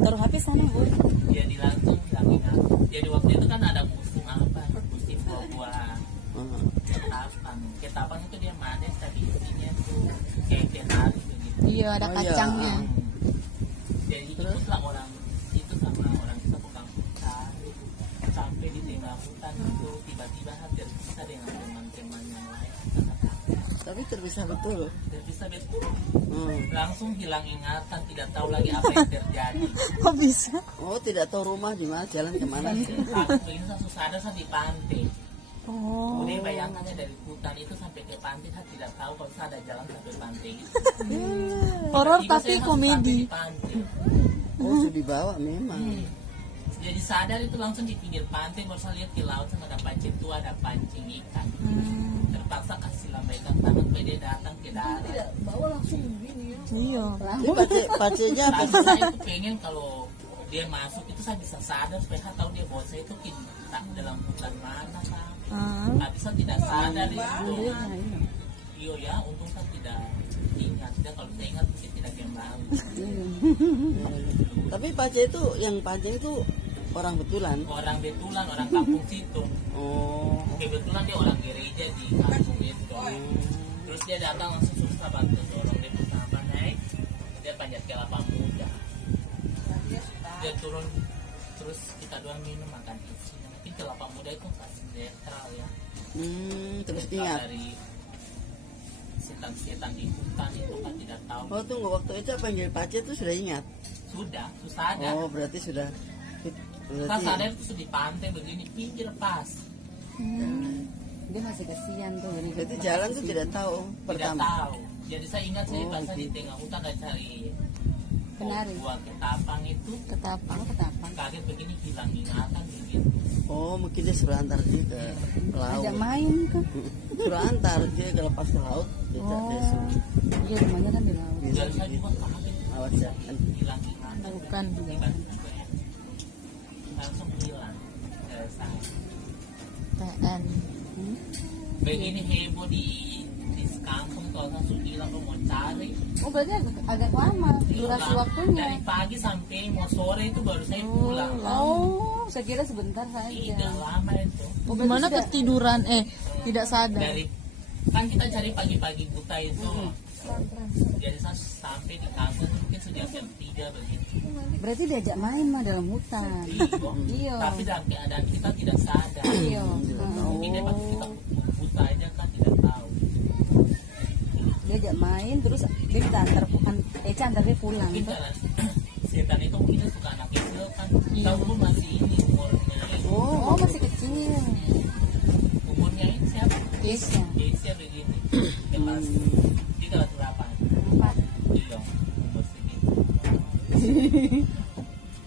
taruh HP sana Bu. Jadi langsung hilang ingatan. Jadi waktu itu kan ada musim apa? Musim buah-buah ketapang itu dia manis tapi isinya tuh kayak kenari begitu. Iya, ada kacangnya. Jadi ikutlah orang itu sama orang kita pegang hutan sampai di tengah hutan itu tiba-tiba terpisah dengan teman-teman yang lain. Tapi terpisah betul. Terpisah betul. Langsung hilang ingatan, tidak tahu lagi apa yang terjadi. Kok bisa? Oh, tidak tahu rumah di mana, jalan kemana. Aku ini langsung sadar saya di pantai. Oh. Kemudian bayangannya dari hutan itu sampai ke pantai, saya tidak tahu kalau saya ada jalan sampai pantai itu. Horor Tiba-tiba tapi saya masuk komedi. sampai di pantai. Oh, sudah dibawa memang. Jadi sadar itu langsung di pinggir pantai, baru saya lihat di laut sama ada pancing tua, ada pancing ikan. Terpaksa kasih lambaikan tangan, dia datang ke darat. Tidak bawa langsung begini ya. Iya. Ini pacenya apa? Tapi saya itu pengen kalau dia masuk itu saya bisa sadar supaya saya tahu dia bawa saya itu ke dalam hutan mana kah. Tapi saya tidak sadar itu. Iya ya, untung saya tidak ingat. Dan kalau saya ingat mungkin tidak kembali. Tapi pace itu yang pancing itu orang betulan. Orang betulan, orang kampung situ. Oh. Kebetulan dia orang gereja di kampung itu. Terus dia datang langsung susah bantu dorong dia bersama naik. Dia panjat kelapa muda. Dia turun terus kita doang minum makan isi. Mungkin kelapa muda itu pasti netral ya. Terus Netral ingat. dari setan-setan di hutan itu kan tidak tahu. Oh, tunggu, waktu itu panggil pace itu sudah ingat. Sudah ada. Oh, berarti sudah. Pas ada itu di pantai begini pinggir pas. Dia masih kasihan tuh. Berarti jalan tuh tidak tahu Tidak pertama. tahu. Jadi saya ingat saya pas di tengah hutan ada cari Kenari. buah ketapang itu. Ketapang. Ketapang. Kaget begini hilang ingatan begitu. Oh, mungkin dia suruh antar dia ke laut. Ajak main kan. Suruh antar dia ke lepas ke laut. Dia suruh. Iya rumahnya kan di laut. Dan saya juga kaget Awas ya. hilang ingatan. Bukan. Tiba-tiba ya. Langsung hilang dari saya. TN. Begini heboh di kampung kalau langsung hilang mau cari. Oh berarti agak lama durasi waktunya. Dari pagi sampai mau sore itu baru saya pulang. Oh, saya kira sebentar saja. Tidak lama itu. Gimana ketiduran? Tidak sadar. Dari kan kita cari pagi-pagi buta itu. Jadi saya sampai di kampung mungkin sudah jam 3 begitu. Berarti diajak main mah dalam hutan. Iya. Tapi dalam keadaan kita tidak sadar. Iya. Mungkin dia pas kita buta aja kan tidak tahu. Diajak main terus dia kita antar antar dia pulang. Kita setan itu mungkin suka anak kecil kan. Kita pun masih ini umurnya. Oh masih kecil. Umurnya ini siapa? Keisha. Keisha begini. Kelas 3 kelas berapa? 4. Iya. Umur segitu.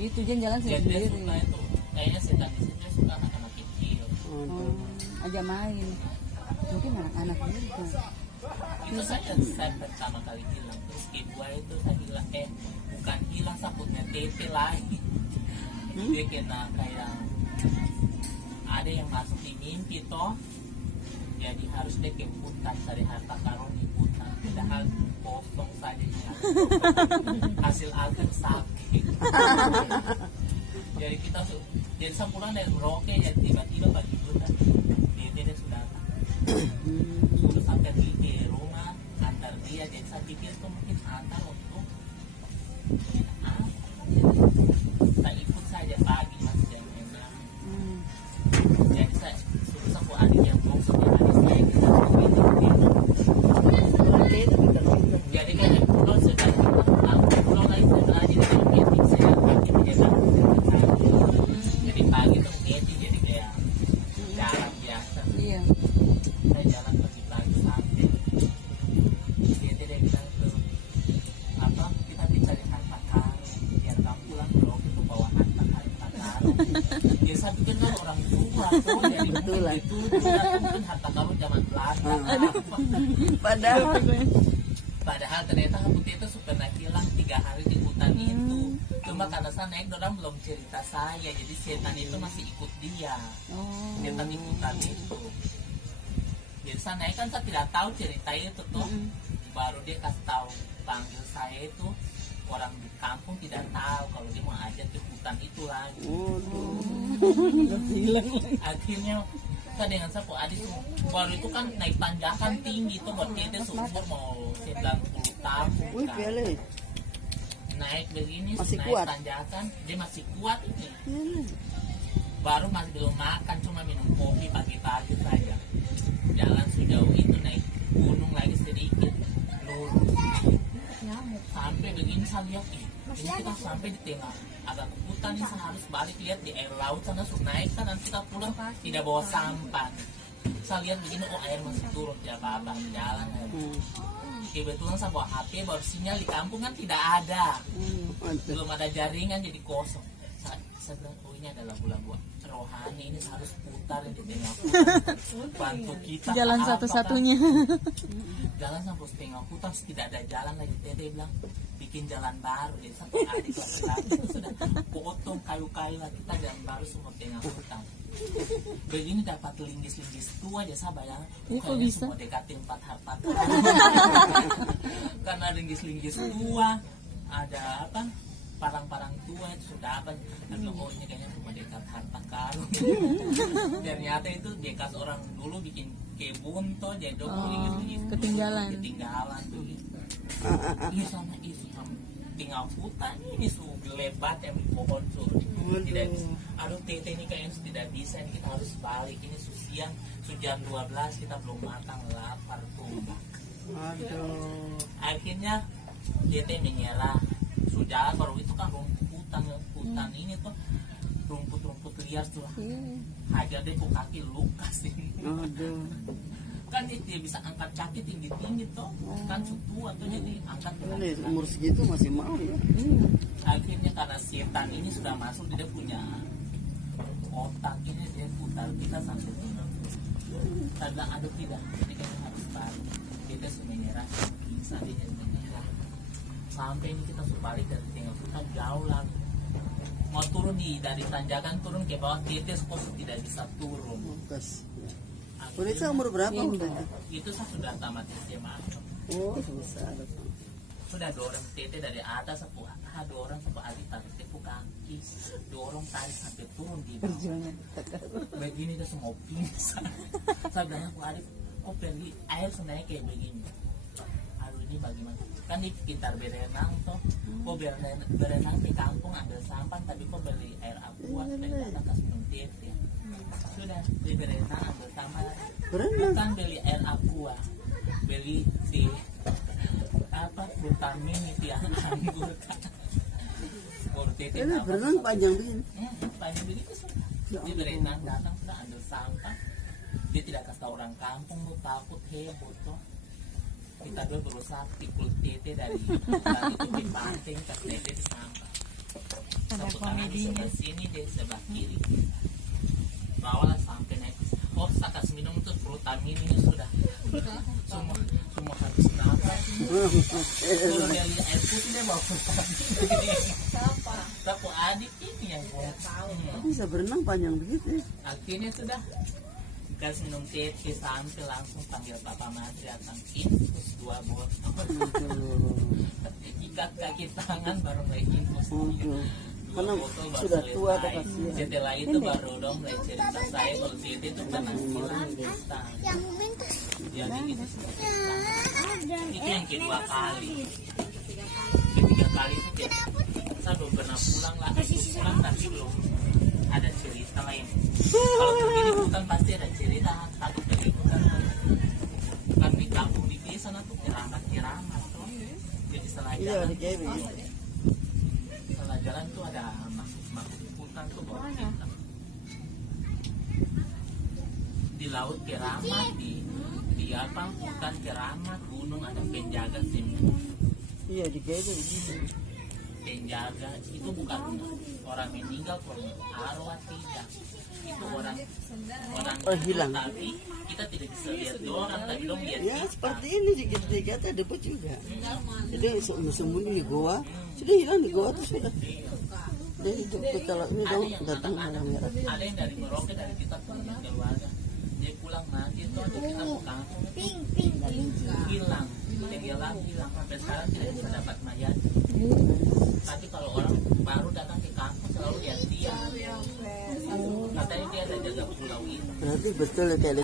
Itu dia jalan Dia sendiri. suka itu. Kayaknya setan di situ suka anak-anak kecil. Ajak main. Mungkin anak-anak juga. Itu saya pertama kali hilang. Terus kedua itu saya hilang bukan hilang sakutnya TP lagi. Dia kena kayak ada yang masuk di mimpi toh. Jadi harus dia ke hutan cari harta karun di hutan. Padahal kosong saja hasil agen sakit. Jadi kita jadi saya pulang dari Merauke jadi tiba-tiba pagi hutan dia sudah sudah sampai di rumah antar dia. Jadi saya pikir itu mungkin antar untuk saya ikut saja pagi masih jam 6. Jadi saya suruh sama adik yang mau sama adik saya kita jadi kayak pulau sedang pulau lain saya belajar dengan meeting saya pagi menjelang jadi pagi tuh meeting jadi kayak jalan biasa. Iya. Saya jalan pagi-pagi sampai dia bilang tuh apa kita dicari harta karun biar kamu pulang pulau itu bawa harta karun. Ya saya pikir kan orang tua tuh jadi Betulan. itu mungkin harta karun zaman Belanda. Padahal ternyata putih itu pernah hilang 3 hari di hutan itu. Cuma karena saya naik orang belum cerita saya, jadi setan itu masih ikut dia. Setan di hutan itu. Jadi saya naik kan saya tidak tahu cerita itu tuh. Baru dia kasih tahu panggil saya itu orang di kampung tidak tahu kalau hutan itu lagi. Akhirnya kita dengan sapu adik tuh baru itu kan naik tanjakan tinggi tuh buat kita seumur mau 90 tahun Wih, kan. pele. Naik begini Masih naik kuat. tanjakan dia masih kuat ini. Pele. Baru masih belum makan cuma minum kopi pagi-pagi saja. Jalan sejauh itu naik gunung lagi sedikit lurus sampai begini saya lihat ini kita sampai di tengah agak hutan ini saya harus balik lihat di air laut sana sudah naik kan nanti kita pulang tidak bawa sampan. Saya lihat begini oh air masih turun tidak apa-apa jalan air. Kebetulan saya bawa HP baru sinyal di kampung kan tidak ada Mantap. belum ada jaringan jadi kosong. Saya bilang oh ini adalah lagu rohani ini harus putar di tengah hutan bantu kita Jalan apa, satu-satunya. jalan sampai setengah hutan tidak ada jalan lagi. Tete bilang bikin jalan baru deh sampai adik laki-laki itu sudah potong kayu-kayu lah kita jalan baru semua tengah hutan. Begini dapat linggis-linggis tua aja saya bayang Ini kok kayaknya bisa? semua dekatin 4 harta karena linggis-linggis tua ada apa parang-parang tua itu sudah apa oh ini kayaknya cuma dekat harta karun. Ternyata itu dekat orang dulu bikin kebun toh jadi linggis-linggis ketinggalan. ketinggalan tuh gitu. Ini sana isu tinggal hutan ini sudah lebat yang di pohon tuh tidak bisa. Aduh tete ini kayaknya tidak bisa ini kita harus balik ini siang jam 12 kita belum makan lapar tumbak. Aduh. Akhirnya tete menyerah sudah baru itu kan hutan ini tuh rumput liar tuh hajar deh kok kaki lukas ini. Aduh. Kan dia bisa angkat kaki tinggi-tinggi tuh kan tua tuh jadi angkat Pele, umur segitu masih mau ya. akhirnya karena setan ini sudah masuk dia punya otak ini dia putar kita sampai tinggal kita bilang aduh tidak ini kayaknya harus balik kita sudah menyerah bisa dia menyerah sampai ini kita sudah balik dari tengah hutan jauh lagi mau turun dari tanjakan turun ke bawah titis kok tidak bisa turun. Kas. Bonita umur berapa udah? Itu saya sudah tamat SMA. Oh, besar. Sudah dorong tete dari atas dorong sampai adik tarik tepu kaki dorong tarik sampai turun di bawah begini dia semua pingsan. Saya bilang aku adik kok pergi air sebenarnya kayak begini aduh ini bagaimana kan di pintar berenang toh kok berenang di kampung ambil sampan tapi kok beli air aqua supaya datang kasih minum tete sudah beli berenang ambil sampan Berenang. kan beli air aqua beli di apa vitamin itu yang anggur kan Ini berenang panjang begini. panjang begitu dia berenang datang sudah ambil sampah dia tidak kasih tahu orang kampung lu takut heboh toh kita dua berusaha pikul tete dari itu panting ke tete di sampah satu tangan di sebelah sini di sebelah kiri bawalah sampai naik oh saya kasih minum tuh vitamin ini sudah semua habis nafas kalau dia lihat air putih dia bawa vitamin siapa adik ini yang buat Bisa berenang panjang begitu. akhirnya sudah kasih minum tete sampai langsung panggil Papa Matri datang infus 2 botol ikat kaki tangan baru mulai infus Karena sudah tua atau kasihan. setelah itu baru dong mulai cerita saya kalau tete itu pernah hilang stang jadi itu sudah hilang. Itu yang kedua kali ketiga kali itu dia saya belum pernah pulang tapi belum ada cerita lain kalau pergi di hutan pasti ada cerita takut pergi hutan kan di kampung di desa tuh keramat tuh jadi setelah Iya, jalan di KB. setelah jalan tuh ada makhluk hutan tuh bawa kita di laut keramat di apa hutan keramat gunung ada penjaga semua Iya, di KB begitu. penjaga itu bukan orang meninggal kalau arwah tidak itu orang Hilang. tapi kita tidak bisa lihat orang tapi dong lihat Ya, kita. seperti ini di ada debat juga. Jadi sembunyi di goa, sudah hilang di goa itu sudah. Jadi itu kalau ini dong datang malam merah. ada yang dari Merauke dari kita punya keluarga dia pulang mati itu ada kita ke kampung hilang hilang sampai sekarang tidak bisa dapat mayat tapi kalau orang baru datang ke kampung selalu tahu itu. Berarti betul ya kayak